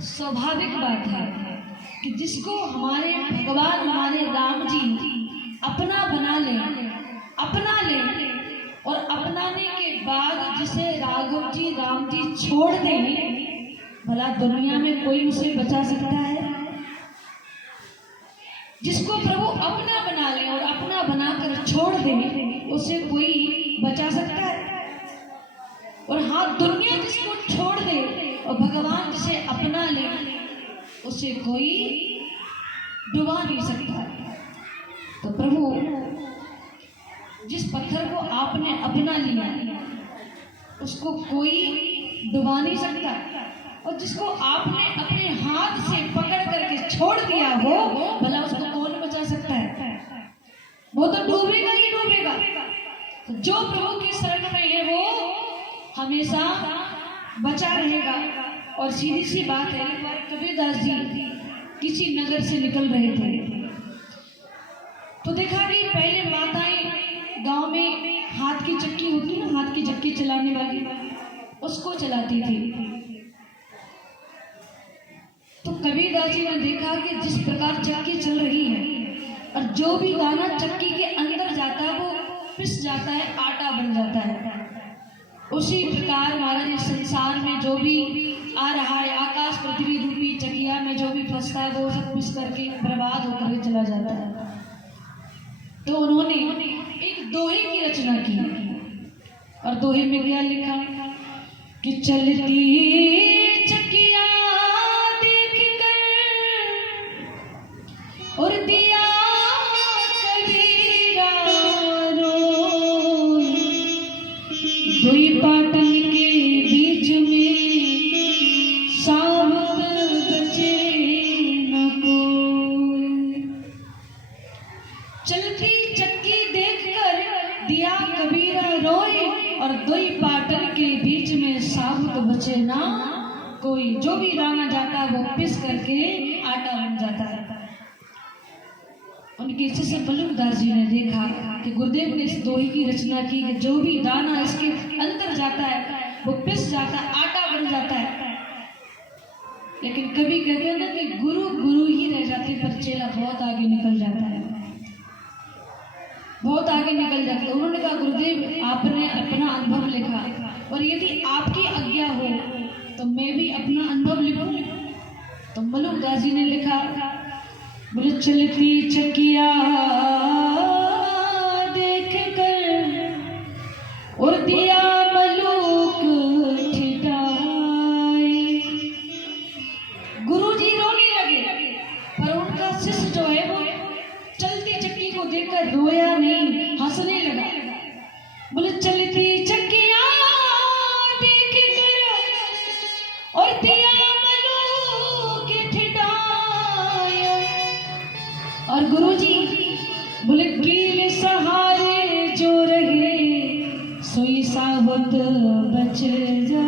स्वाभाविक बात है कि जिसको हमारे भगवान हमारे राम जी अपना बना ले और अपनाने के बाद जिसे राघव जी राम जी छोड़ दें, भला दुनिया में कोई उसे बचा सकता है? जिसको प्रभु अपना बना ले और अपना बनाकर छोड़ दे, उसे कोई बचा सकता है? और हाँ, दुनिया जिसको छोड़ दे और भगवान जिसे अपना ले, उसे कोई डुबा नहीं सकता। तो प्रभु, जिस पत्थर को आपने अपना लिया उसको कोई डुबा नहीं सकता, और जिसको आपने अपने हाथ से पकड़ करके छोड़ दिया हो, भला उसको कौन बचा सकता है? वो तो डूबेगा ही डूबेगा। तो जो प्रभु की शरण में है वो हमेशा बचा रहेगा। और सीधी सी बात है, एक बार कबीरदास जी किसी नगर से निकल रहे थे, तो देखा कि पहले माताएं गांव में हाथ की चक्की होती है ना, हाथ की चक्की चलाने वाली, उसको चलाती थी। तो कबीरदास जी ने देखा कि जिस प्रकार चक्की चल रही है और जो भी दाना चक्की के अंदर जाता है वो पिस जाता है, आटा बन जाता है। उसी प्रकार महाराज इस संसार में जो भी आ रहा है, आकाश पृथ्वी रूपी चकिया में जो भी फंसता है वो सब पिस करके बर्बाद होकर के चला जाता है। तो उन्होंने एक दोहे की रचना की, और दोहे में क्या लिखा कि चलती चकिया देख कर और दिया कबीरा रोए, दुई पाटन के बीच में सावत बचे न कोई। चलती चक्की देखकर दिया कबीरा रोए और दुई पाटन के बीच में साबुत बचे ना कोई। जो भी दाना जाता है वो पिस करके आटा बन जाता है। उनके शिष्य बल्लभदास जी ने देखा कि गुरुदेव ने इस दोहे की रचना की कि जो भी दाना इसके अंदर जाता है वो पिस जाता है, आटा बन जाता है। लेकिन कभी कहते हैं ना कि गुरु गुरु ही रह जाते पर चेला बहुत आगे निकल जाता है, बहुत आगे निकल जाता है। उन्होंने कहा गुरुदेव आपने अपना अनुभव लिखा, और यदि आपकी आज्ञा हो तो मैं भी अपना अनुभव लिखूं। तो बल्लभदास जी ने लिखा, बोले चलती चकिया देख कर और दिया मलूक ठिठाई। गुरुजी रोने लगे, पर उनका शिष्य जो है वो चलती चक्की को देखकर रोया नहीं, हंसने लगा। बोले चलती चक्कियां देख कर और दिया मलूक ठिठाया। और गुरुजी बोले कील सहारे जो रहे सोई सावत बच जा।